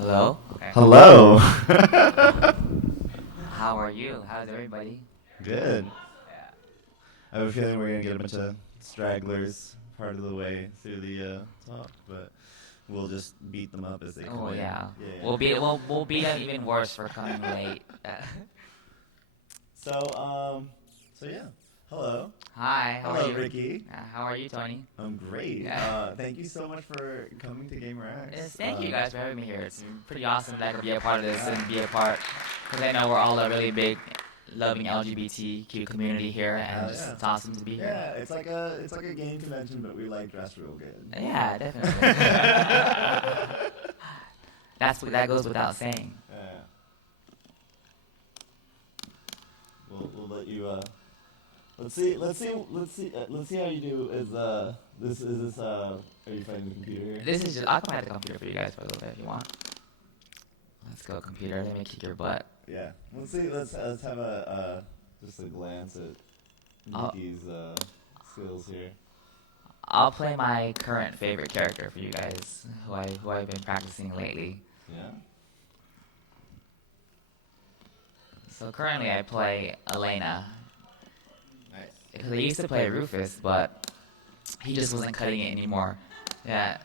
Hello? Okay. Hello. How are you? How's everybody? Good. Yeah. I have a feeling we're gonna get a bunch of stragglers part of the way through the talk, but we'll just beat them up as they come Oh in. yeah. Yeah. We'll beat them even worse for coming late. So so yeah. Hello. Hi, how are Hello, you? Ricky. How are you, Tony? I'm great. Yeah. Thank you so much for coming to GaymerX. Yes, thank you guys for having me here. It's pretty awesome that I could be a part of this and be a part, because I know we're all a really big, loving LGBTQ community here, and Yeah. it's awesome to be here. Yeah, it's like a game convention, but we like dress real good. Yeah, definitely. That goes without saying. Yeah. We'll let you let's see how you do. Are you fighting the computer here? This is just, I'll come at the computer for you guys for a little bit if you want. Let's go, computer. Let me kick your butt. Yeah. Let's see. Let's have a just a glance at Ricky's skills here. I'll play my current favorite character for you guys, who I've been practicing lately. Yeah. So currently I play Elena, Nice. because I used to play Rufus, but he just wasn't cutting it anymore. Yeah.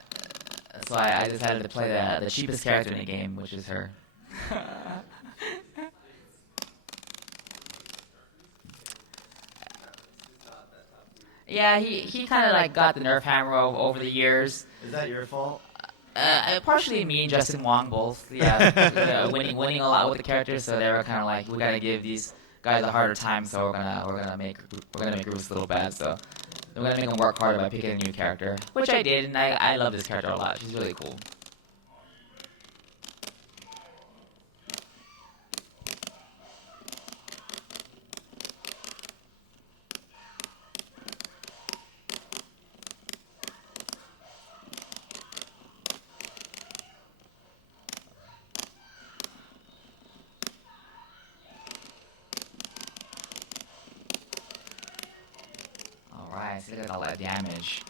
So I decided to play the cheapest character in the game, which is her. Yeah, he kind of like got the nerf hammer over the years. Is that your fault? Partially me and Justin Wong both. Yeah, winning a lot with the characters, so they were kind of like, we gotta give these guys a harder time, so we're gonna make Rufus a little bad. So we're gonna make him work harder by picking a new character, which I did, and I love this character a lot. She's really cool. Alright, so look at all that damage.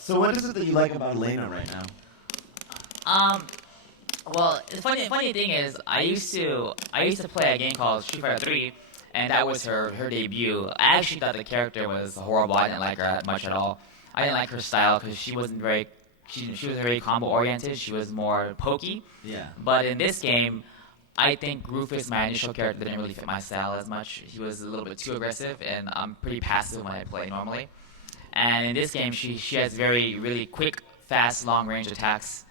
So what is it that you like about Elena right now? Well, the funny thing is, I used to play a game called Street Fighter 3, and that was her debut. I actually thought the character was horrible. I didn't like her much at all. I didn't like her style because she wasn't very she was very combo oriented. She was more pokey. Yeah. But in this game, I think Rufus, my initial character, didn't really fit my style as much. He was a little bit too aggressive, and I'm pretty passive when I play normally. And in this game, she has really quick, fast, long range attacks,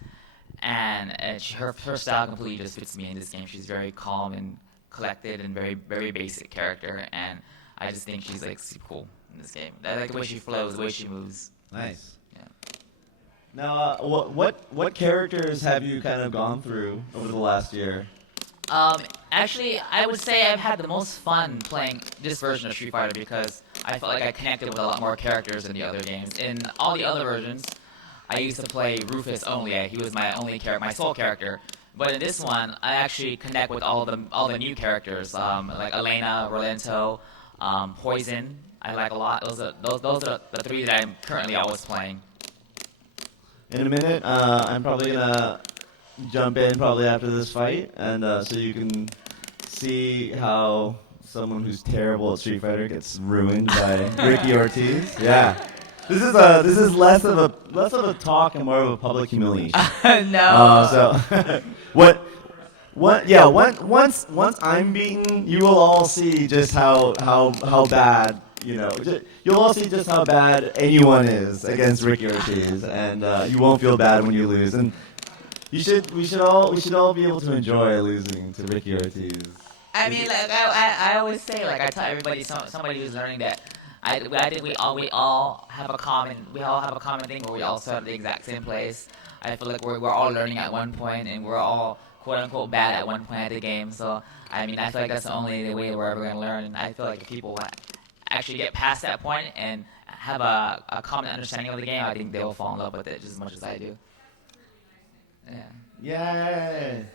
and her style completely just fits me in this game. She's very calm and collected and very basic character, and I just think she's like super cool in this game. I like the way she flows, the way she moves. Nice. Yeah. Now, what characters have you kind of gone through over the last year? Actually, I would say I've had the most fun playing this version of Street Fighter because I felt like I connected with a lot more characters than the other games. In all the other versions, I used to play Rufus only. He was my only character, my sole character. But in this one, I actually connect with all the new characters, like Elena, Rolento, Poison. I like a lot. Those are the three that I'm currently always playing. In a minute, I'm probably gonna jump in probably after this fight, and so you can see how someone who's terrible at Street Fighter gets ruined by Ricki Ortiz. Yeah, this is less of a talk and more of a public humiliation. No. So once I'm beaten, you will all see just how bad. You'll all see just how bad anyone is against Ricki Ortiz, and you won't feel bad when you lose. And we should all be able to enjoy losing to Ricki Ortiz. I mean, like I always say, like I tell everybody, somebody who's learning that I think we all have a common thing where we all start at the exact same place. I feel like we're all learning at one point, and we're all quote unquote bad at one point of the game. So I mean, I feel like that's the only way we're ever gonna learn. And I feel like if people actually get past that point and have a common understanding of the game, I think they will fall in love with it just as much as I do. Yeah. Yay!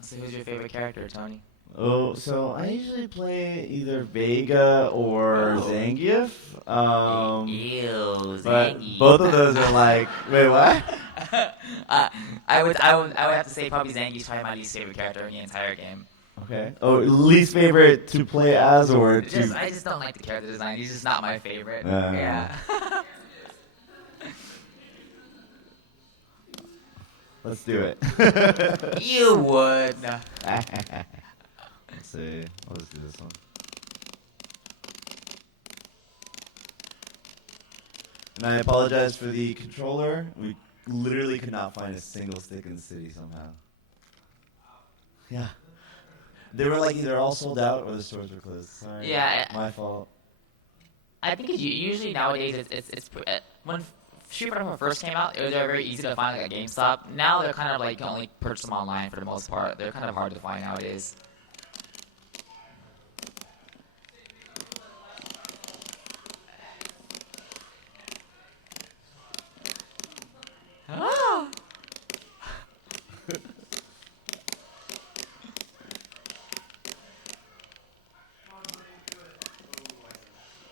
So who's your favorite character, Tony? Oh, so I usually play either Vega or Oh. Zangief. Ew, But Zangief. both of those are like, wait, what? I would have to say probably Zangief's probably my least favorite character in the entire game. Okay. Oh, least favorite to play as or to? I just don't like the character design. He's just not my favorite. Uh. Yeah. Let's do it. You would. No. Let's see. I'll just do this one. And I apologize for the controller. We literally could not find a single stick in the city somehow. Yeah. They were like either all sold out or the stores were closed. Sorry. Yeah. My fault. I think usually nowadays when Street Fighter first came out, it was very easy to find like a GameStop. Now they're kind of like you can only purchase them online for the most part. They're kind of hard to find nowadays. Ah!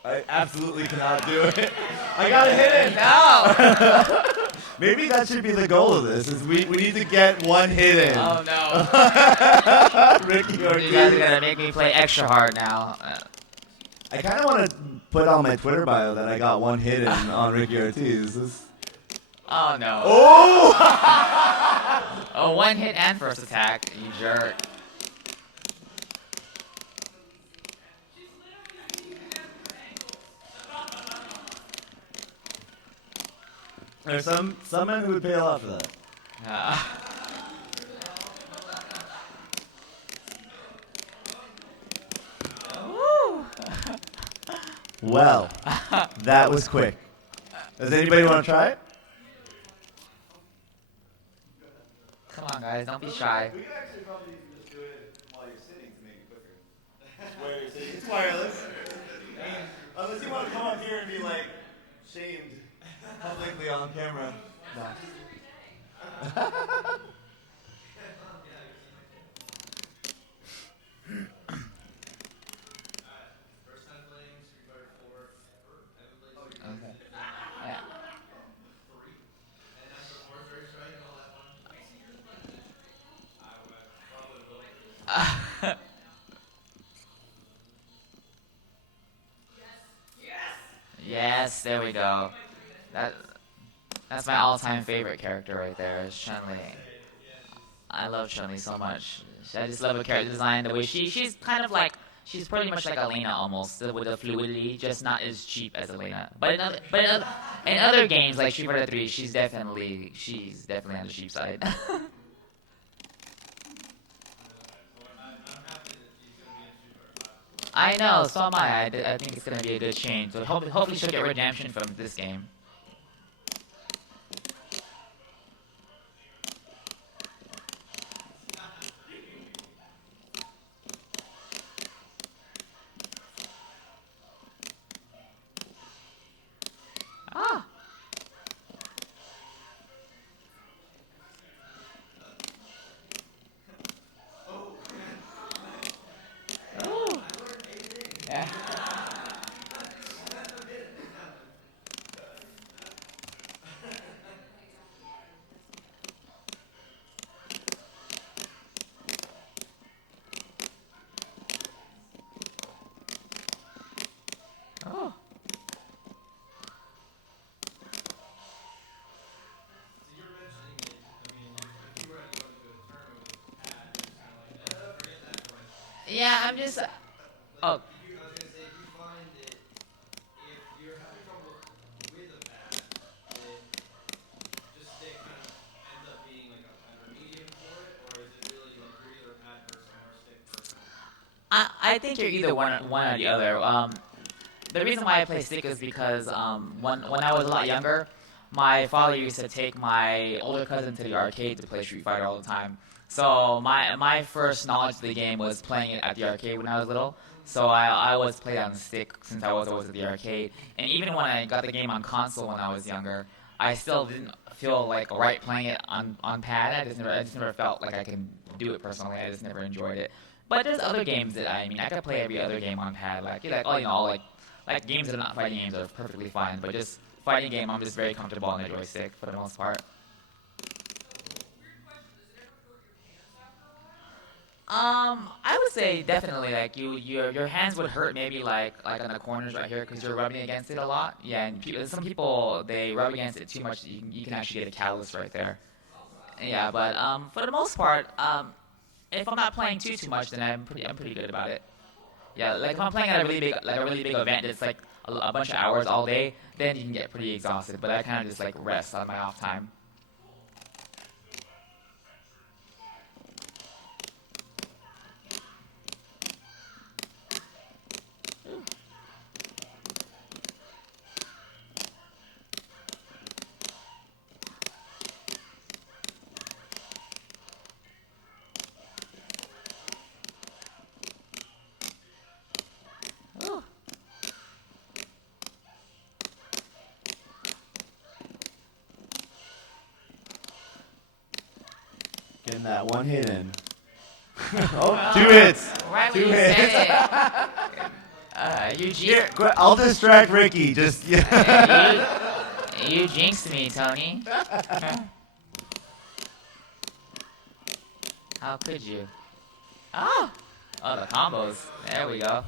I absolutely cannot do it. I gotta hit it. No! Maybe that should be the goal of this. Is we need to get one hit in. Oh no! Ricki Ortiz. You guys are gonna make me play extra hard now. I kind of want to put on my Twitter bio that I got one hit in on Ricki Ortiz. Oh no! Oh! Oh, one hit and first attack, you jerk. There's some men who would pay a lot for that. Well, that was quick. Does anybody want to try it? Come on, guys, don't be shy. We can actually probably just do it while you're sitting to make it quicker. While you're sitting. It's wireless. Unless you want to come up here and be like shamed publicly on camera. No. Yeah. Yes, there we go. That's my all-time favorite character right there, is Chun-Li. I love Chun-Li so much. I just love her character design, the way she's kind of like, she's pretty much like Elena almost, with the fluidity, just not as cheap as Elena. But in other games like Street Fighter 3, she's definitely on the cheap side. I know, so am I. I think it's gonna be a good change. So hopefully she'll get redemption from this game. Ah. Oh. Yeah. Oh. Yeah, I'm just. Oh. I think you're either one or the other. The reason why I play stick is because when I was a lot younger, my father used to take my older cousin to the arcade to play Street Fighter all the time. So my first knowledge of the game was playing it at the arcade when I was little. So I always played on the stick since I was always at the arcade. And even when I got the game on console when I was younger, I still didn't feel like right playing it on pad. I just never felt like I can do it personally. I just never enjoyed it. But there's other games that I could play every other game on pad. Like games that are not fighting games are perfectly fine. But just fighting game, I'm just very comfortable on the joystick for the most part. I would say definitely like your hands would hurt maybe like on the corners right here because you're rubbing against it a lot. Yeah, and some people they rub against it too much. You can actually get a callus right there. Yeah, but for the most part, if I'm not playing too much, then I'm pretty good about it. Yeah, like if I'm playing at a really big event that's like a bunch of hours all day, then you can get pretty exhausted. But I kind of just like rest on my off time. Ooh. Getting that one hit in. Oh, 2 hits. Right when Two you hits. said it. Here, I'll distract Ricky. Just You jinxed me, Tony. How could you? Oh, oh, the combos. There we go.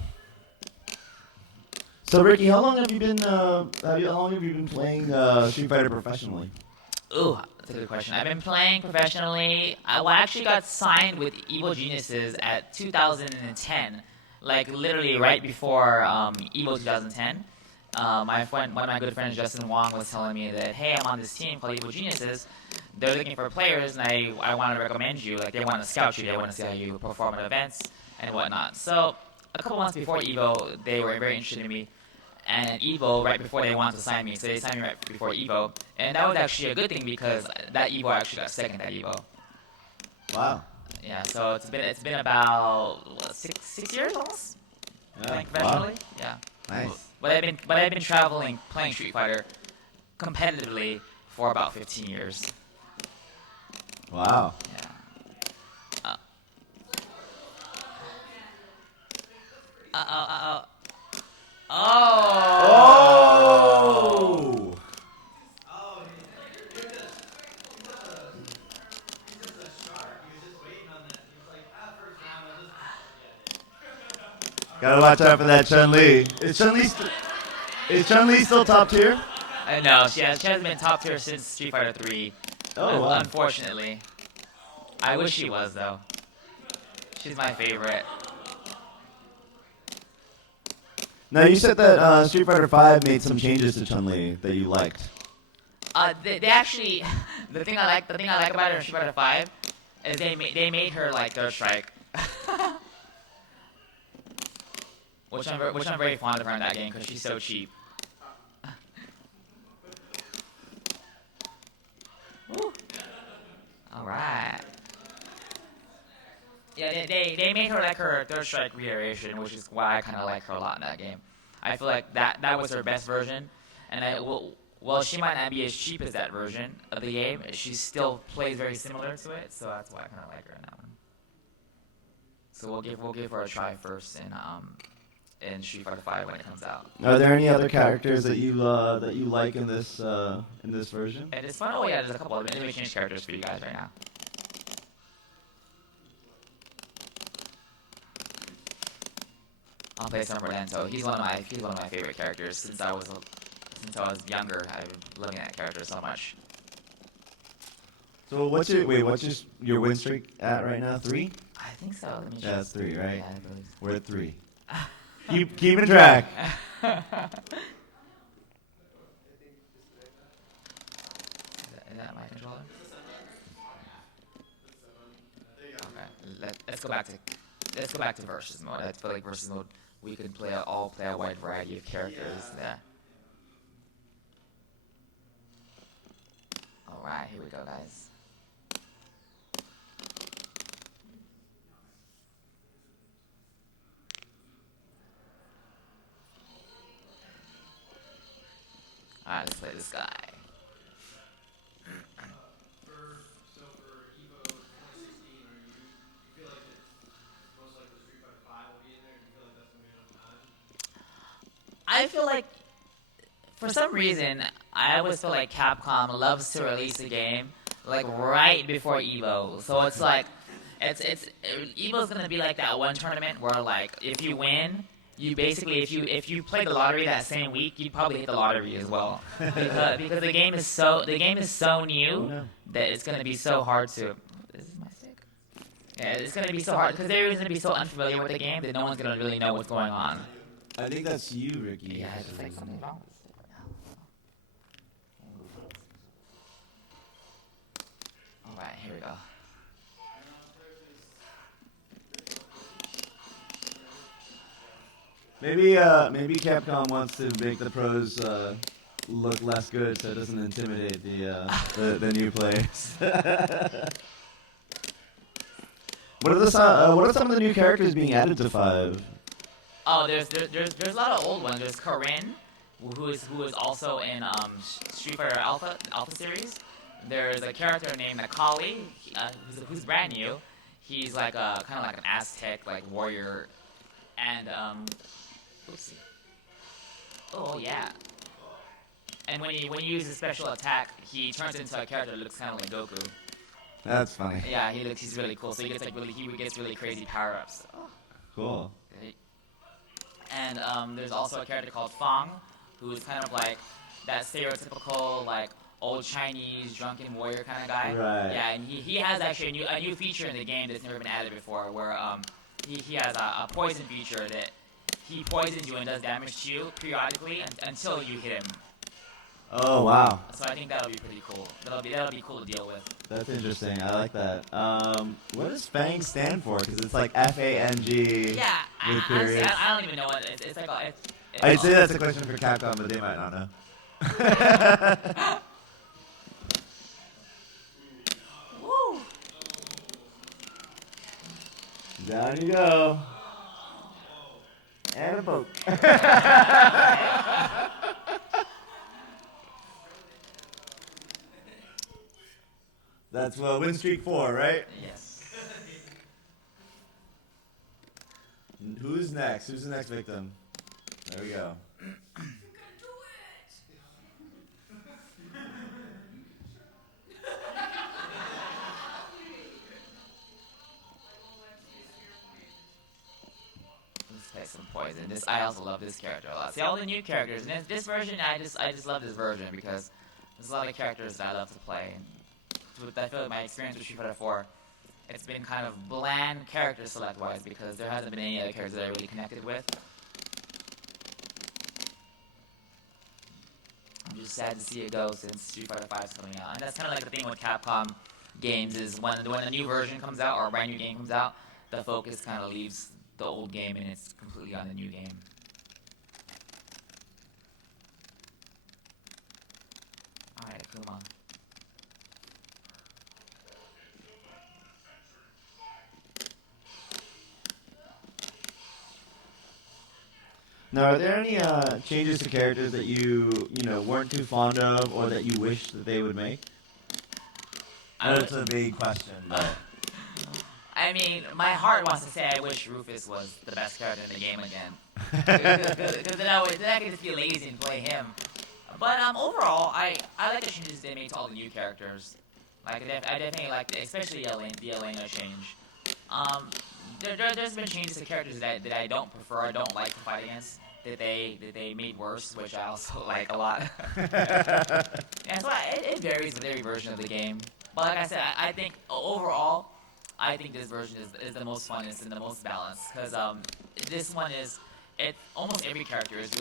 So Ricky, how long have you been? How long have you been playing Street Fighter professionally? Ooh, that's a good question. I've been playing professionally. I actually got signed with Evil Geniuses at 2010, like literally right before Evo 2010. One of my good friends, Justin Wong, was telling me that, hey, I'm on this team called Evil Geniuses. They're looking for players, and I want to recommend you. Like, they want to scout you. They want to see how you perform at events and whatnot. So, a couple months before Evo, they were very interested in me. And Evo, right before they wanted to sign me. So they signed me right before Evo. And that was actually a good thing because that Evo actually got second at Evo. Wow. Yeah, so it's been about what, six years almost? Playing professionally? Wow. Yeah. Nice. But I've been traveling playing Street Fighter competitively for about 15 years. Wow. Yeah. Uh oh. Oh! Gotta watch out for that Chun-Li. Is Chun-Li still top tier? No, she hasn't been top tier since Street Fighter 3. Oh, wow. Unfortunately. I wish she was, though. She's my favorite. Now you said that Street Fighter V made some changes to Chun-Li that you liked. They actually, the thing I like about her in Street Fighter 5 is they made her like Third Strike. Which I'm very fond of her in that game because she's so cheap. All right. Yeah, they made her like her Third Strike reiteration, which is why I kind of like her a lot in that game. I feel like that was her best version, and well, she might not be as cheap as that version of the game. She still plays very similar to it, so that's why I kind of like her in that one. So we'll give her a try first in Street Fighter 5 when it comes out. Are there any other characters that you like in this version? And it's fun. Oh yeah, there's a couple of let me change characters for you guys right now. I'll play Summer Lento. He's one of my favorite characters since I was younger. I've been loving that character so much. So what's your win streak at right now? 3? I think so. Let me check. Yeah, it's 3, right? Yeah, I believe. We're at 3. Keeping track. Is that my controller? Okay. Let's go back to versus mode. I feel like versus mode we can play a wide variety of characters there. All right, here we go, guys. Alright, let's play this guy. I feel like, for some reason, I always feel like Capcom loves to release a game like right before Evo. So it's like, Evo's gonna be like that one tournament where like if you win, you basically if you play the lottery that same week, you'd probably hit the lottery as well because the game is so new that it's gonna be so hard to. This is my stick. Yeah, it's gonna be so hard because everyone's gonna be so unfamiliar with the game that no one's gonna really know what's going on. I think that's you, Ricky. Yeah, it's just like something wrong with this right now. Alright, here we go. Maybe Capcom wants to make the pros look less good, so it doesn't intimidate the new players. What are some of the new characters being added to 5? Oh, there's a lot of old ones. There's Corinne, who is also in Street Fighter Alpha series. There's a character named Akali, who's brand new. He's like kind of like an Aztec like warrior, and oopsie. Oh yeah. And when you use his special attack, he turns into a character that looks kind of like Goku. That's funny. Yeah, he's really cool. So he gets really crazy power ups. Oh. Cool. And there's also a character called Fang, who is kind of like that stereotypical like old Chinese drunken warrior kind of guy. Right. Yeah, and he has actually a new feature in the game that's never been added before, where he has a poison feature that he poisons you and does damage to you periodically until you hit him. Oh wow. So I think that'll be pretty cool. That'll be cool to deal with. That's interesting. I like that. What does Fang stand for? Because it's like FANG. Yeah, honestly, I don't even know what it's like. I'd say that's a question for Capcom, but they might not know. Woo! Down you go. And a boat. That's win streak 4, right? Yes. Who's next? Who's the next victim? There we go. Let's play some poison. I also love this character a lot. See all the new characters, and this version, I just love this version because there's a lot of characters that I love to play. I feel like my experience with Street Fighter 4, it's been kind of bland character select-wise because there hasn't been any other characters that I really connected with. I'm just sad to see it go since Street Fighter 5 is coming out. And that's kind of like the thing with Capcom games is when a new version comes out or a brand new game comes out, the focus kind of leaves the old game and it's completely on the new game. Alright, come on. Now, are there any changes to characters that you weren't too fond of, or that you wish that they would make? I know it's a big question, but I mean, my heart wants to say I wish Rufus was the best character in the game again. Because then I could just be lazy and play him. But overall, I like the changes they made to all the new characters. Like I definitely like, especially the Elena change. There's been changes to characters that I don't prefer, I don't like to fight against, that they made worse, which I also like a lot. And so it varies with every version of the game. But like I said, I think overall, I think this version is the most funnest and the most balanced, because this one is, almost every character is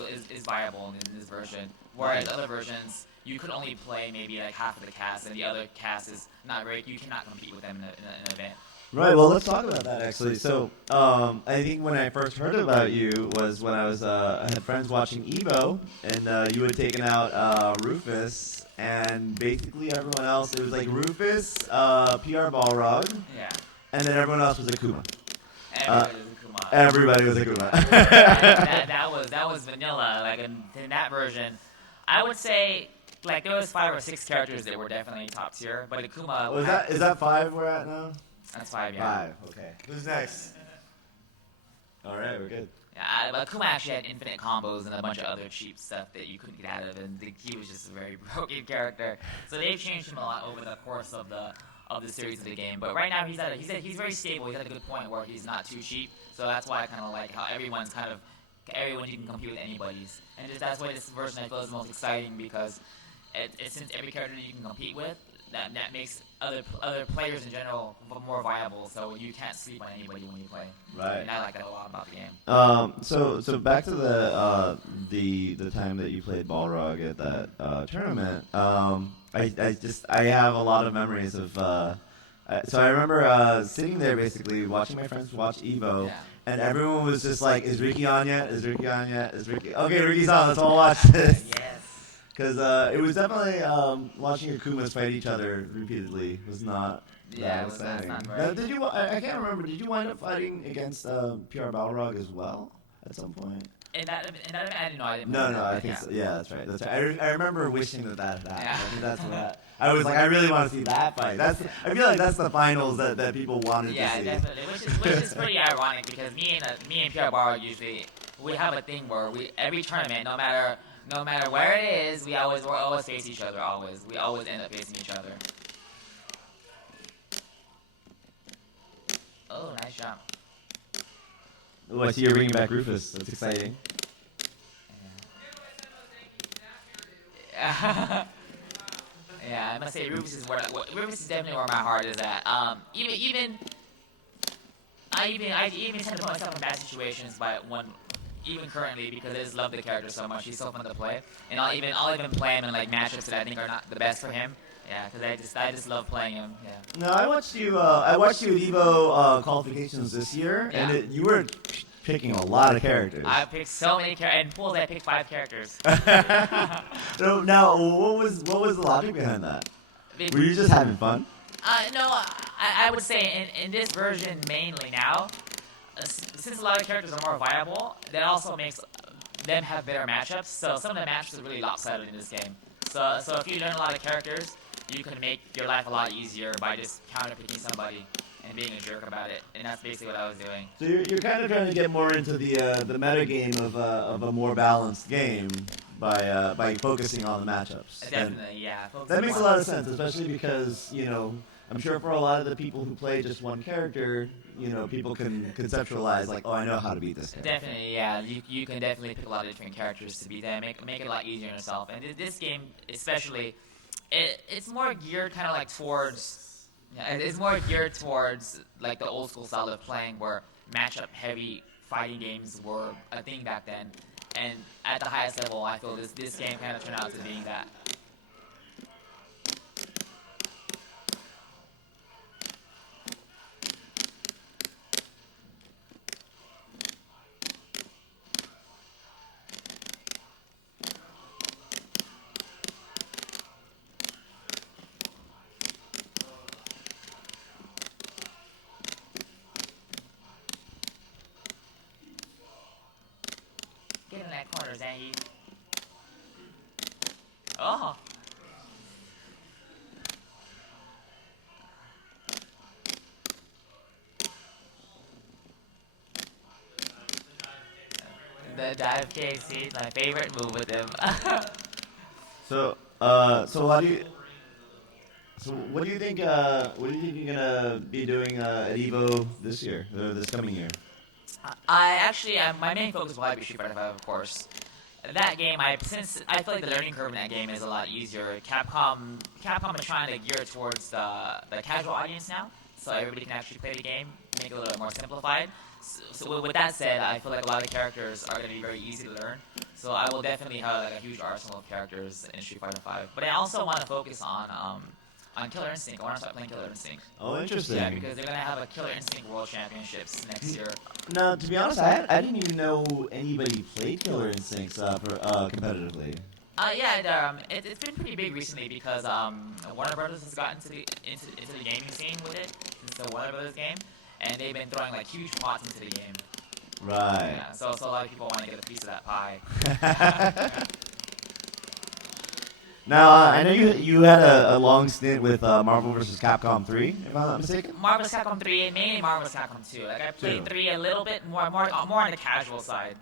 viable in this version, whereas other versions, you could only play maybe like half of the cast, and the other cast is not very, you cannot compete with them in an event. Right, well, let's talk about that, actually. So, I think when I first heard about you was when I had friends watching Evo, and you had taken out Rufus, and basically everyone else, it was like Rufus, PR Balrog, Yeah. and then everyone else was Akuma. Everybody was a Kuma. Everybody was Akuma. that was vanilla. Like in that version, I would say like there was 5 or 6 characters that were definitely top tier, but Akuma. Oh, is that 5 we're at now? That's 5, yeah. 5. Okay. Who's next? All right, we're good. Yeah, but Akuma actually had infinite combos and a bunch of other cheap stuff that you couldn't get out of, and he was just a very broken character. So they've changed him a lot over the course of the series of the game. But right now he's very stable. He's at a good point where he's not too cheap. So that's why I kind of like how everyone you can compete with anybody's, and that's why this version I feel is the most exciting because since every character you can compete with, that makes other players in general more viable. So you can't sleep on anybody when you play. Right. And I like that a lot about the game. So back to the time that you played Balrog at that tournament. I have a lot of memories of. So I remember sitting there basically watching my friends watch Evo. Yeah. And everyone was just like, "Is Ricki on yet? Is Ricki on yet? Is Ricki? Okay, Ricki's on. Let's all watch this." Yes. Because it was definitely watching Akumas fight each other repeatedly was not. Yeah, that's not right. Now, did you? I can't remember. Did you wind up fighting against PR Balrog as well at some point? In that I didn't know. I didn't. No, know I think so. Yeah, that's right. That's right. I remember wishing that had happened. I think that's what I was like. I really want to see that fight. I feel like that's the finals that people wanted to see. Yeah, definitely. Which is pretty ironic because me and Pierre Barr usually we have a thing where every tournament, no matter where it is, we always face each other. We always end up facing each other. Oh, nice jump. Oh, I see you're bringing back Rufus. That's exciting. Yeah, I must say Rufus is definitely where my heart is at. I even tend to put myself in bad situations even currently because I just love the character so much. He's so fun to play, and I'll even play him in like matchups that I think are not the best for him. Yeah, because I just love playing him. Yeah. No, I watched you at Evo qualifications this year, Yeah. and you were picking a lot of characters. I picked so many characters. In pools, I picked 5 characters. No, now, what was the logic behind that? Were you just having fun? No, I would say in this version mainly now, since a lot of characters are more viable, that also makes them have better matchups. So some of the matchups are really lopsided in this game. So if you learn a lot of characters, you can make your life a lot easier by just counter-picking somebody and being a jerk about it. And that's basically what I was doing. So you're kind of trying to get more into the meta game of a more balanced game by focusing on the matchups. Definitely, yeah. That makes a lot of sense, especially because, I'm sure for a lot of the people who play just one character, people can conceptualize like, oh, I know how to beat this character. Definitely, yeah. You can definitely pick a lot of different characters to beat them, make it a lot easier on yourself. And this game, especially, it's more geared kind of like towards. Yeah, it's more geared towards like the old school style of playing, where matchup heavy fighting games were a thing back then. And at the highest level, I feel this game kind of turned out to being that. Get in that corner, Zangy. Oh! The dive KC is my favorite move with him. So what do you think you're gonna be doing at Evo this year, or this coming year? My main focus will be Street Fighter 5, of course. That game, since I feel like the learning curve in that game is a lot easier. Capcom is trying to gear towards the casual audience now, so everybody can actually play the game, make it a little bit more simplified. So with that said, I feel like a lot of the characters are going to be very easy to learn. So I will definitely have like a huge arsenal of characters in Street Fighter 5. But I also want to focus on Killer Instinct. I want to start playing Killer Instinct. Oh, interesting. Yeah, because they're going to have a Killer Instinct World Championships next year. Now, to be honest, I didn't even know anybody played Killer Instincts competitively. It's been pretty big recently because Warner Brothers has gotten into the gaming scene with it. It's the Warner Brothers game, and they've been throwing like huge pots into the game. Right. Yeah, so a lot of people want to get a piece of that pie. Now, I know you had a long stint with Marvel vs. Capcom 3, if I'm not mistaken. Marvel's Capcom 3 and mainly Marvel's Capcom 2. Like I played 3 a little bit more on the casual side.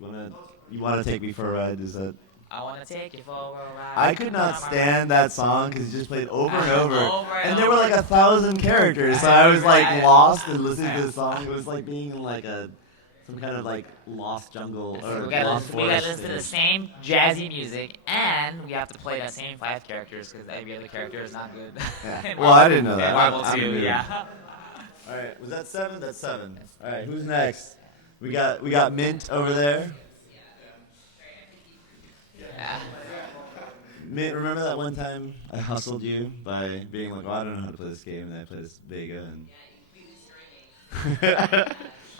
You wanna take me for a ride? Is that? I want to take you for a ride. I could not stand that song because you just played over and over, and there were over. like 1,000 characters, so I was like lost and listening to the song. It was like being in like some kind of like lost jungle or We gotta lost listen to forest. the same jazzy music, and we have to play the same 5 characters because every other character is not good. Yeah. Well, I didn't know that. Marvel I'm 2, new. yeah. All right, was that 7? That's 7. All right, who's next? We got Mint over there. Yeah. Mint, remember that one time I hustled you by being like, "Oh, I don't know how to play this game," and then I played this Vega, and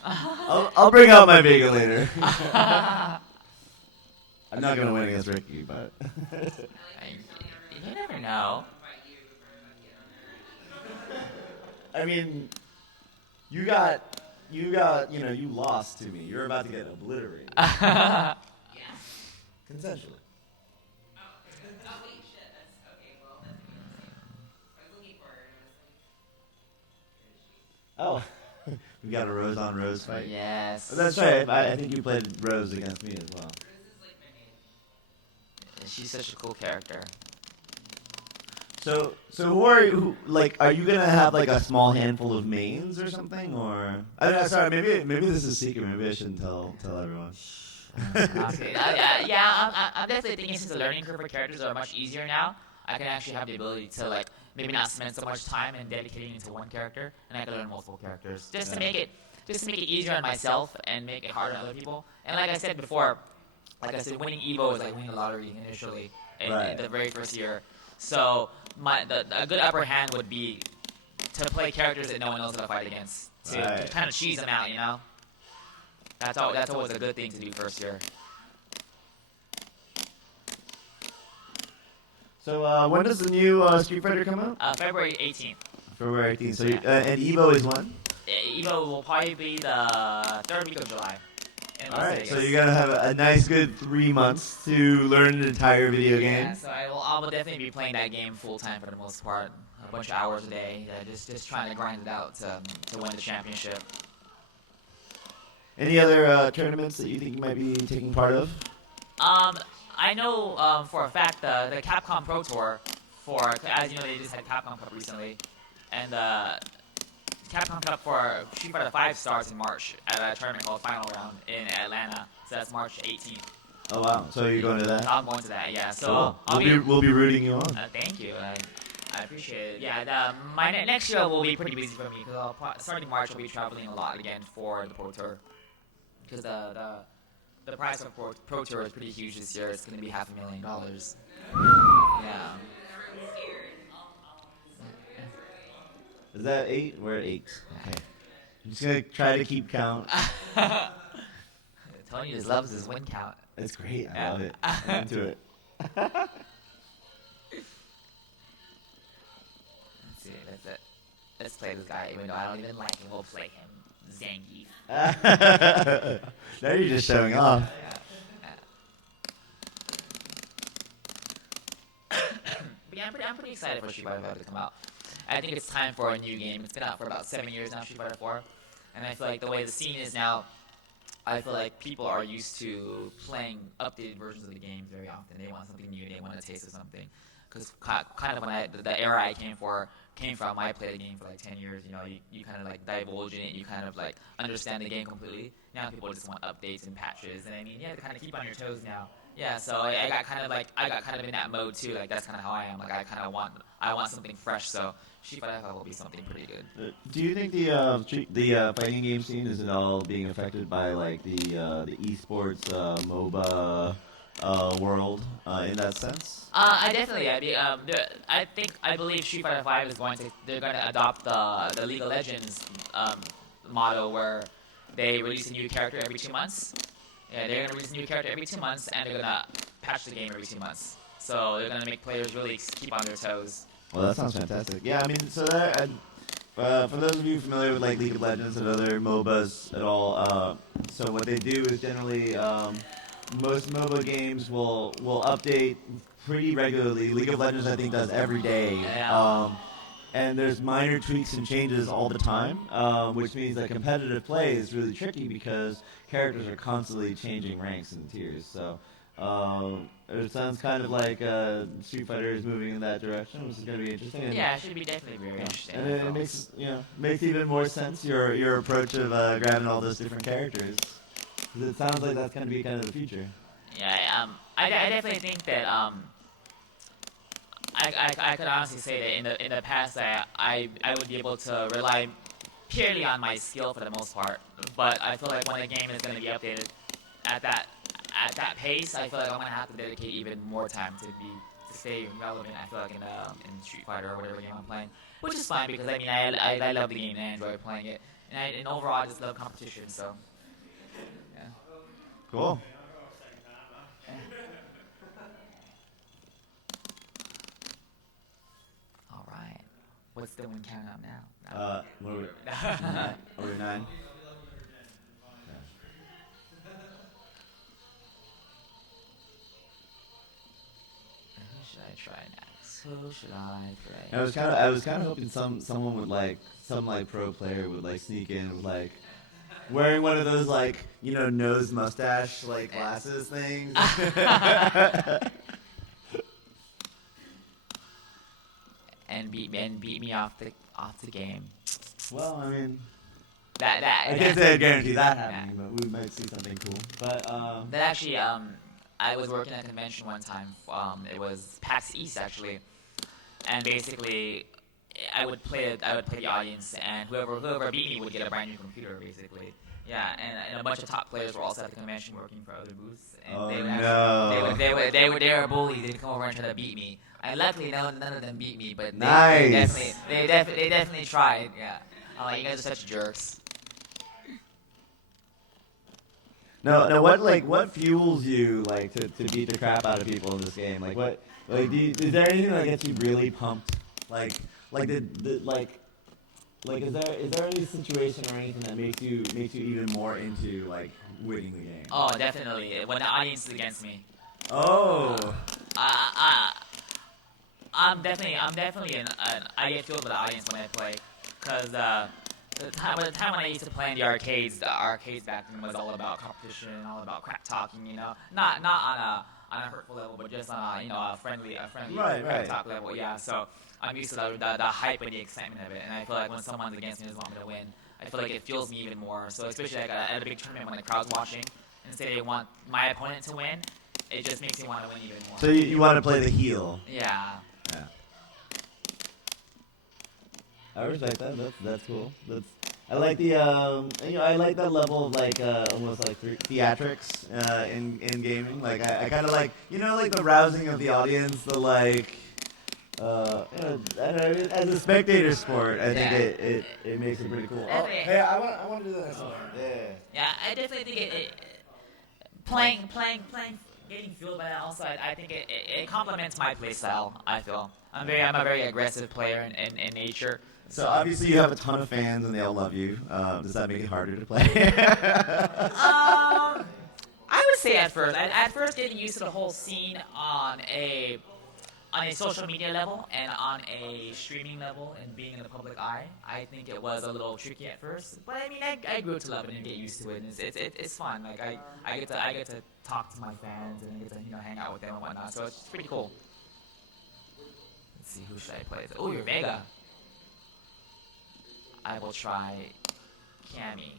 I'll bring out my Vega later. I'm not gonna win against Ricki, but You never know. I mean, you lost to me. You're about to get obliterated consensually. Oh, we got a Rose on Rose fight. Yes. Oh, that's right. I think you played Rose against me as well. She's such a cool character. So who are you? Are you gonna have like a small handful of mains or something? Or sorry, maybe this is secret. Maybe I shouldn't tell everyone. I'm definitely thinking since the learning curve for characters are much easier now, I can actually have the ability to like maybe not spend so much time and dedicating it to one character, and I can learn multiple characters just to make it easier on myself and make it harder on other people. And like I said before, winning Evo is like winning the lottery initially in the very first year. So a good upper hand would be to play characters that no one knows how to fight against to kind of cheese them out, you know. That's always a good thing to do first year. So when does the new Street Fighter come out? February 18th. February 18th. So and Evo is when? Evo will probably be the 3rd week of July. All right, so you're gonna have a nice good 3 months to learn an entire video game. Yeah, so I will definitely be playing that game full time for the most part, a bunch of hours a day, just trying to grind it out to win the championship. Any other tournaments that you think you might be taking part of? I know for a fact the Capcom Pro Tour as you know they just had Capcom Cup recently, and Capcom Cup for Street Fighter 5 starts in March at a tournament called Final Round in Atlanta. So that's March 18th. Oh wow! So you're going to that? I'm going to that. Yeah. So cool. We'll be rooting you on. Thank you. I appreciate it. Yeah. My next year will be pretty busy for me because starting March I'll be traveling a lot again for the Pro Tour because the price of Pro Tour is pretty huge this year. It's going to be $500,000. Yeah. Is that 8? We're at 8. Okay. I'm just gonna try to keep count. Tony just loves his win count. It's great. I love it. I'm into it. Let's see. Let's play this guy. Even though I don't even like him, we'll play him. Zangief. Now you're just showing off. But yeah, I'm pretty excited for Street Fighter 5 to come out. I think it's time for a new game. It's been out for about 7 years now, Street Fighter 4. And I feel like the way the scene is now, I feel like people are used to playing updated versions of the games very often. They want something new. They want a taste of something. Because kind of when the era I came from, I played the game for like 10 years. You know, you kind of like divulge in it. You kind of like understand the game completely. Now people just want updates and patches. And I mean, you have to kind of keep on your toes now. Yeah, so I got kind of in that mode too. Like that's kind of how I am. Like I want something fresh. So Street Fighter 5 will be something pretty good. Do you think the fighting game scene is at all being affected by like the esports MOBA world in that sense? I definitely. I believe Street Fighter 5 is they're going to adopt the League of Legends motto where they release a new character every 2 months. Yeah, they're going to release a new character every 2 months, and they're going to patch the game every 2 months. So they're going to make players really keep on their toes. Well, that sounds fantastic. Yeah, I mean, so that, for those of you familiar with like League of Legends and other MOBAs at all, so what they do is generally most MOBA games will update pretty regularly. League of Legends, I think, does every day. Yeah. And there's minor tweaks and changes all the time, which means that competitive play is really tricky because characters are constantly changing ranks and tiers. So it sounds kind of like Street Fighter is moving in that direction, which is going to be interesting. And, Yeah, it should be definitely very interesting. And it makes makes even more sense your approach of grabbing all those different characters. 'Cause it sounds like that's going to be kind of the future. Yeah, I definitely think that I could honestly say that in the past I would be able to rely purely on my skill for the most part, but I feel like when the game is going to be updated at that pace, I feel like I'm going to have to dedicate even more time to stay relevant. I feel like in Street Fighter or whatever game I'm playing, which is fine because I mean I love the game and I enjoy playing it, and overall I just love competition. So yeah. Cool. All right. What's the win count up now? What are we? Are we 9? Who should I try next? Who should I play? I was kind of hoping someone would some pro player would sneak in with wearing one of those nose mustache glasses things. and beat me off the game. Well, I mean, I can't say I guarantee that happening, but we might see something cool. But that actually I was working at a convention one time. It was PAX East actually, and basically I would play the audience, and whoever beat me would get a brand new computer basically. Yeah, and a bunch of top players were also at the convention working for other booths, and they were bullies. They'd come over and try to beat me. And luckily, none of them beat me, but they definitely tried. Yeah, I'm like, you guys are such jerks. No, what fuels you to beat the crap out of people in this game? Is there anything that gets you really pumped? Is there any situation or anything that makes you even more into winning the game? Oh, definitely. When the audience is against me. Oh. I'm definitely I get filled with the audience when I play, cause the time when I used to play in the arcades back then was all about competition, all about crap talking, not on a hurtful level, but just on a friendly crap talk level. Yeah, so I'm used to the hype and the excitement of it, and I feel like when someone's against me and doesn't want me to win, I feel like it fuels me even more. So especially at a big tournament when the crowd's watching, and say they want my opponent to win, it just makes me want to win even more. So you want to play the heel? Yeah. Yeah. I respect that. That's cool. I like the I like that level of almost theatrics in gaming. I kind of like the rousing of the audience. The I don't know, as a spectator sport, I think it makes it pretty cool. Oh, hey, I want to do that. Yeah. Yeah, I definitely think it playing, getting fueled by that. Also, I think it complements my play style. I feel I'm a very aggressive player in nature. So obviously you have a ton of fans and they all love you. Does that make it harder to play? I would say at first getting used to the whole scene on a social media level and on a streaming level and being in the public eye, I think it was a little tricky at first. But I mean, I grew to love it and get used to it, and it's fun. I get to talk to my fans and I get to hang out with them and whatnot. So it's pretty cool. Let's see, who should I play? Oh, you're Vega. I will try Cammy.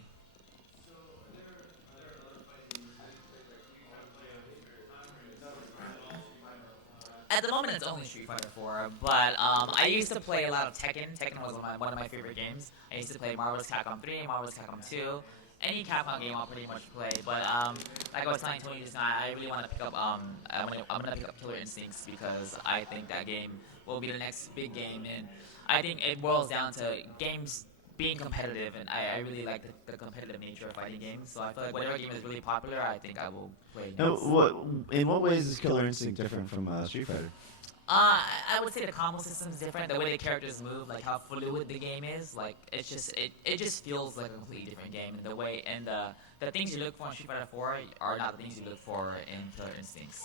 At the moment, it's only Street Fighter 4, but I used to play a lot of Tekken. Tekken was one of my favorite games. I used to play Marvel's Capcom 3, Marvel's Capcom 2. Any Capcom game I'll pretty much play, but like I was telling Tony just now, I really want to pick up, I'm gonna pick up Killer Instincts because I think that game will be the next big game, and I think it boils down to games being competitive, and I really like the competitive nature of fighting games. So I feel like whatever game is really popular, I think I will play. In what ways is Killer Instinct different from Street Fighter? I would say the combo system is different. The way the characters move, like how fluid the game is, like it just feels like a completely different game. And the way and the things you look for in Street Fighter 4 are not the things you look for in Killer Instincts.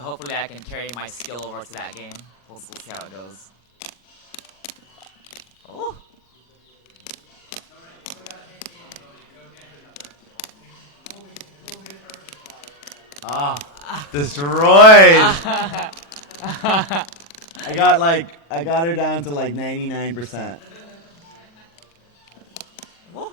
So hopefully I can carry my skill over to that game. We'll see how it goes. Oh. Destroyed. I got her down to like 99%. Whoa.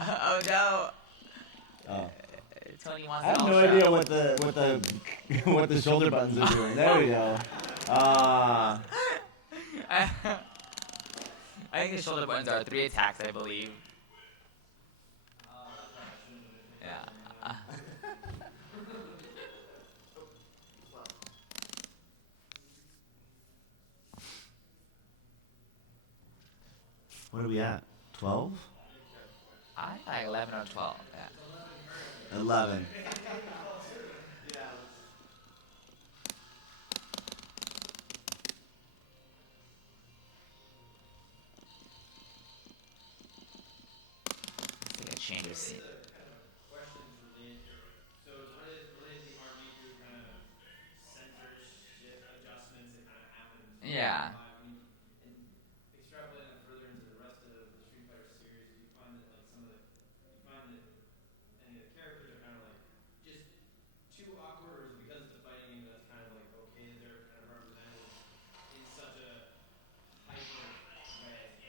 Oh no. Oh. Tony wants I have no idea what the shoulder buttons are doing. There we go. I think the shoulder buttons are 3 attacks, I believe. Yeah. What are we at? 12? I think like 11 or 12. Yeah. 11. I think I change your seat. Yeah.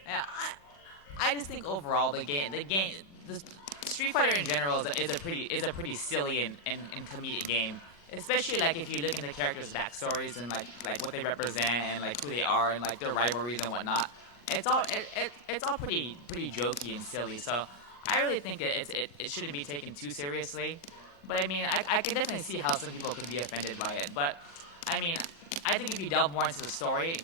Yeah, I just think overall the Street Fighter in general is a pretty silly and comedic game. Especially like if you look into the characters' backstories and like what they represent and like who they are and like their rivalries and whatnot. It's all pretty jokey and silly. So I really think it shouldn't be taken too seriously. But I mean, I can definitely see how some people could be offended by it. But I mean, I think if you delve more into the story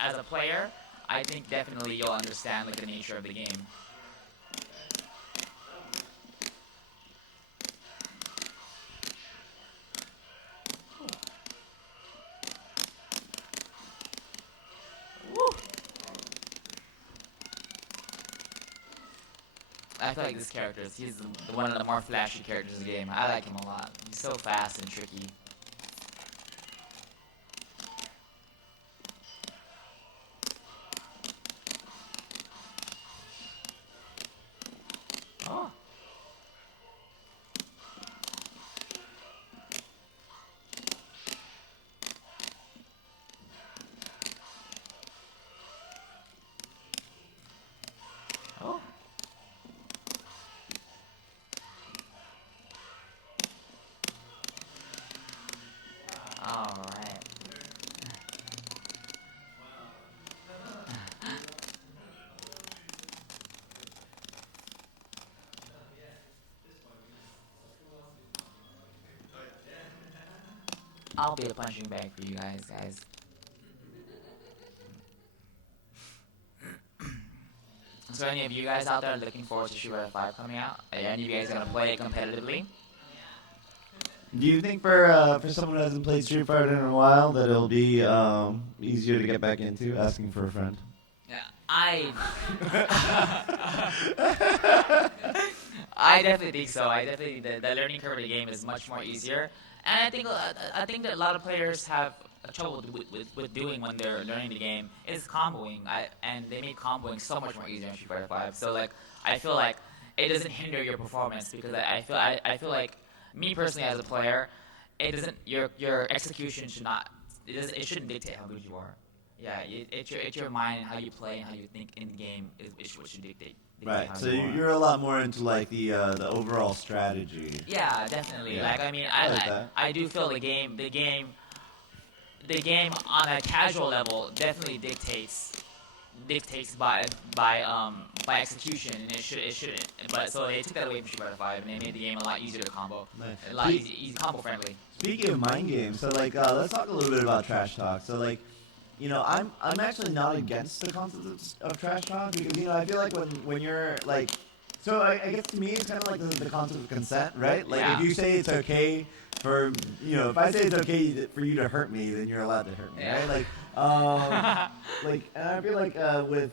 as a player, I think definitely you'll understand like the nature of the game. Woo. I feel like this character he's one of the more flashy characters in the game. I like him a lot. He's so fast and tricky. Oh. Oh. All right. I'll be a punching bag for you guys. So any of you guys out there looking forward to Street Fighter 5 coming out? Are any of you guys gonna play it competitively? Do you think for someone who hasn't played Street Fighter in a while that it'll be easier to get back into? Asking for a friend. Yeah, I definitely think so. I definitely the learning curve of the game is much more easier, and I think that a lot of players have trouble with doing when they're learning the game is comboing. And they make comboing so much more easier in Street Fighter 5. So like I feel like it doesn't hinder your performance because I feel like me personally as a player, it doesn't your execution should not it shouldn't dictate how good you are. Yeah, it's your mind and how you play and how you think in the game is what should dictate. Right. How So you are. you're a lot more into like the overall strategy. Yeah, definitely. Yeah. Like I mean, I like that. I do feel the game on a casual level definitely dictates by execution, and it shouldn't. But so they took that away from Street Fighter 5, and they made the game a lot easier to combo, Nice. a lot easy combo friendly. Speaking of mind games, so like let's talk a little bit about trash talk. So like, you know, I'm actually not against the concept of trash talk because you know I feel like when you're like So I guess to me, it's kind of like the concept of consent, right? Like Yeah. if you say it's okay for, if I say it's okay for you to hurt me, then you're allowed to hurt me, Yeah. right? And I feel like with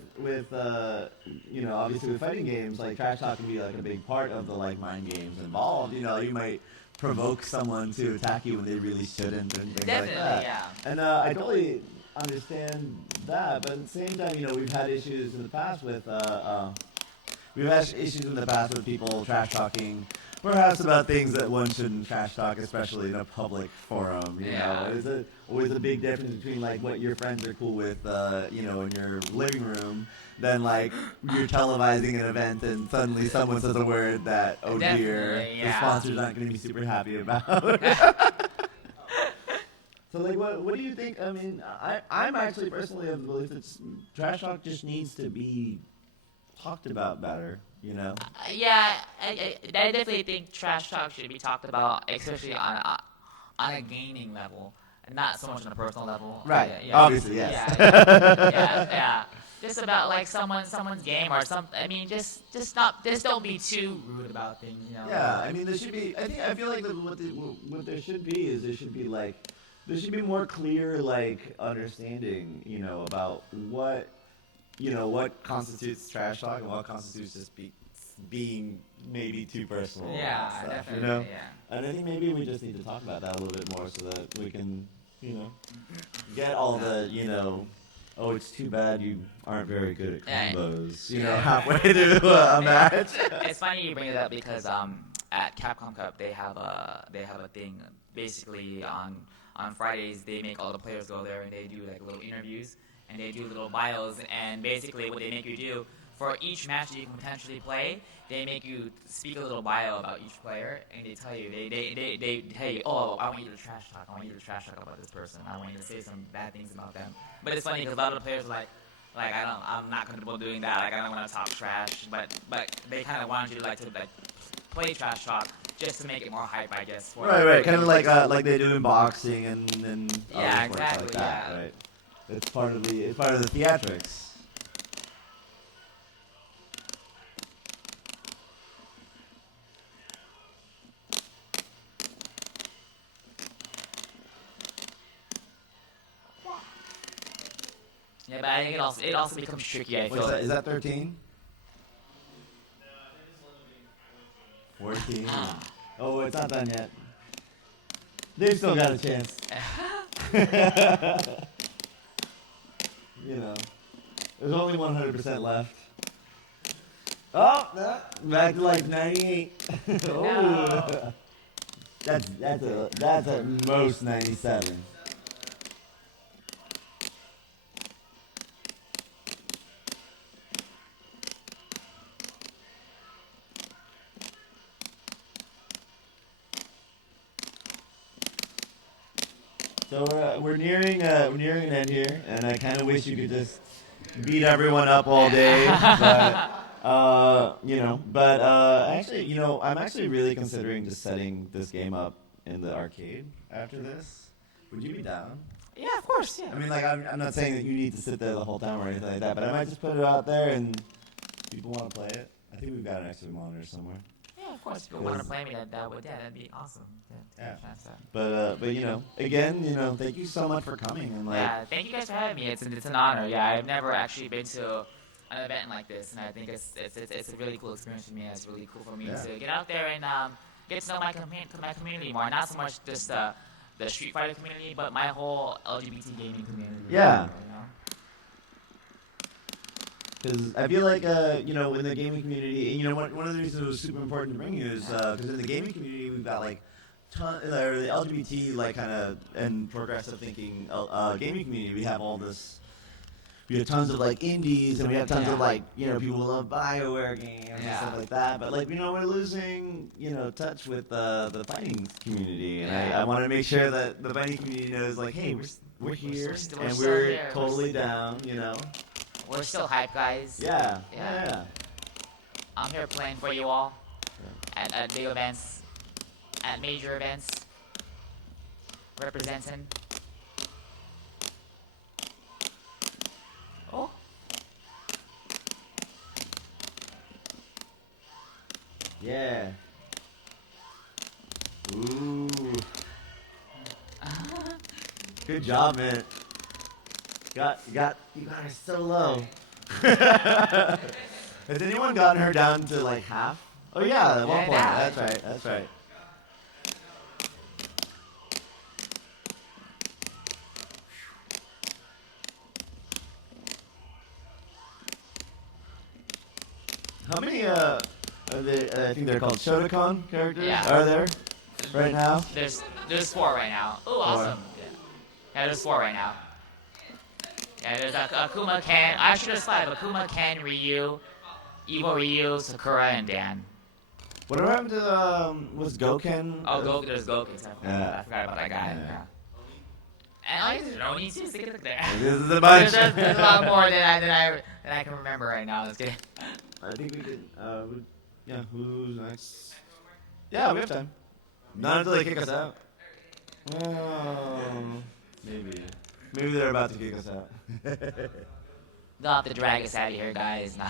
obviously with fighting games, like trash talk can be like a big part of the like mind games involved. You might provoke someone to attack you when they really shouldn't and things Definitely, like that. yeah. And I totally understand that, but at the same time, we've had issues in the past with people trash talking, perhaps about things that one shouldn't trash talk, especially in a public forum. Yeah. There's always a big difference between like what your friends are cool with, in your living room, than like you're televising an event and suddenly someone says a word that, oh dear, Definitely, the yeah. sponsors aren't going to be super happy about. So like, what do you think? I mean, I'm actually personally of the belief that trash talk just needs to be talked about better. Yeah, I definitely think trash talk should be talked about, especially on a gaming level, and not so much on a personal level. Right. Yeah, Obviously, yes. Yeah. Just about like someone's game or something. I mean, just don't be too rude about things. Yeah, I mean, there should be. I feel like what there should be is there should be more clear like understanding, about what constitutes trash talk and what constitutes just being maybe too personal. Yeah, and stuff, definitely. Yeah. And I think maybe we just need to talk about that a little bit more so that we can, get all the, oh, it's too bad you aren't very good at combos, halfway through a match. It's funny you bring it up because at Capcom Cup they have a thing basically on Fridays. They make all the players go there and they do like little interviews and they do little bios, and basically what they make you do for each match that you can potentially play, they make you speak a little bio about each player, and they tell you they tell you, oh, I want you to trash talk. I want you to trash talk about this person. I want you to say some bad things about them. But it's funny because a lot of the players are like I'm not comfortable doing that. Like I don't want to talk trash. But they kind of want you to play trash talk just to make it more hype, I guess. Right. Kind of like they do in boxing and yeah, other sports exactly. like that, Yeah. right? It's part of the theatrics. Yeah, but I think it also becomes tricky. I feel. Is that 13? 14. Oh, it's not done yet. They've still got a chance. There's only 100% left. Oh, back to like 98. No. That's at most 97. So we're nearing an end here, and I kind of wish you could just beat everyone up all day, but actually, I'm actually really considering just setting this game up in the arcade after this. Would you be down? Yeah, of course. Yeah. I mean, like, I'm not saying that you need to sit there the whole time or anything like that, but I might just put it out there, and if people want to play it. I think we've got an extra monitor somewhere. Yeah, of course. If you want to play me, that'd be awesome. Yeah. But again, thank you so much for coming and yeah, thank you guys for having me. It's an honor. Yeah, I've never actually been to an event like this, and I think it's a really cool experience for me. It's really cool for me to get out there and get to know my community more. Not so much just the Street Fighter community, but my whole LGBT gaming community. Yeah. Because I feel like, in the gaming community, one of the reasons it was super important to bring you is because in the gaming community, we've got, like, the LGBT, like, kind of, and progressive thinking gaming community, we have tons of, like, indies, and we have tons of, like, people who love BioWare games and stuff like that, but, like, we're losing, touch with the fighting community, and I want to make sure that the fighting community knows, like, hey, we're here, and we're totally down, We're still hype, guys. Yeah. I'm here playing for you all at big events, at major events, representing. Oh. Yeah. Ooh. Good job, man. You got her so low. Has anyone gotten her down to like half? Oh yeah, at one point. Yeah. That's right. That's right. How many are they? I think they're called Shotokan characters. Yeah. Are there right now? There's 4 right now. Oh, awesome. Yeah, there's 4 right now. Yeah, there's Akuma, Ken. I should have slide Akuma, Ken, Ryu, Evo Ryu, Sakura, and Dan. Whatever happened to was Goken? Oh, there's Goku. Yeah. I forgot about that guy. Yeah. And I just don't need to stick it there. This is a bunch. There's a lot more than I can remember right now. Let's get. I think we could. Yeah. Who's next? Yeah, we have time. Not until they kick us out. Well, maybe. Maybe they're about to kick us out. They'll have to drag us out of here, guys. Nah.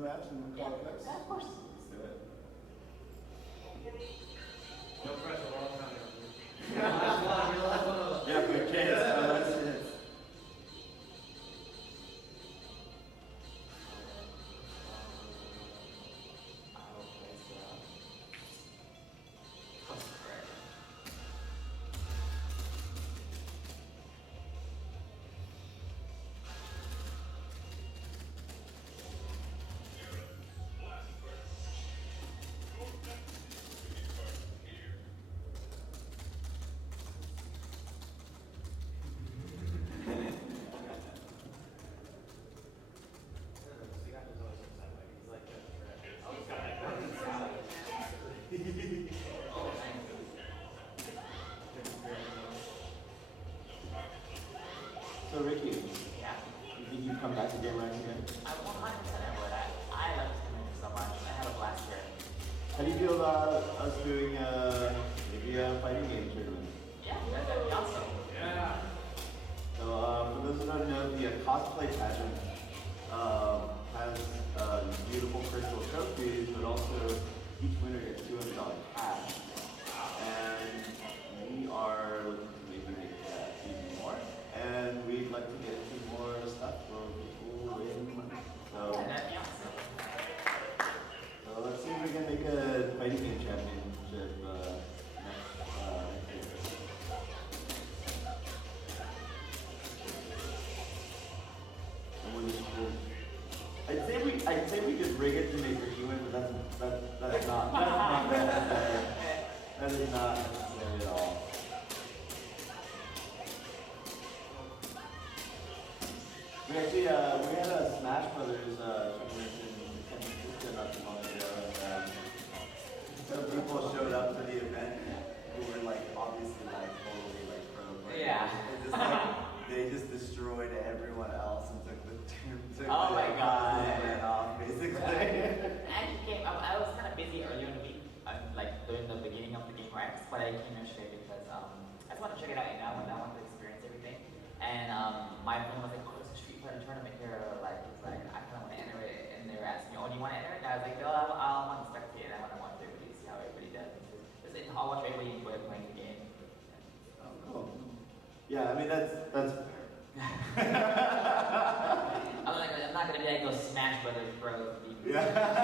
Match and call it next? Yeah, of course. Let's do it. No pressure, we're all counting on you. Yeah, for the kids. That's it. So Ricki, Yeah. you think you'd come back to GaymerX again? I 100% would. I love this community so much. I had a blast here. How do you feel about us doing maybe a fighting game tournament? Yeah, that'd be awesome. Yeah. So for those who don't know, the cosplay pageant has beautiful crystal trophies, but also each winner gets $200 cash. And we are looking to maybe make that even more. And we'd like to get some more stuff for people in money. So, That'd be awesome. so let's see if we can make a fighting game championship next year. bring it to make Ricki win, but that's not necessary. That is not necessary at all. We actually we had a Smash Brothers tournament in San Francisco not too long ago, and some people showed up to the event who were like obviously like totally like pro players. Yeah. And just like they just destroyed everyone else and took the Oh my God. event off basically. Actually came. I was kind of busy earlier in the week, like during the beginning of the GaymerX, but I came yesterday because I just wanted to check it out. I wanted to experience everything. And my friend was like, "Oh, there's a Street Fighter tournament here." Like, he's like, "I kind of want to enter it," and they were asking me, "Oh, do you want to enter it?" And I was like, "No, I want to spectate. I want to watch everybody, see how everybody does." I'll watch everybody enjoy playing the game. Oh, cool. Yeah, I mean that's I'm not gonna be like those Smash Brothers pros. Yeah.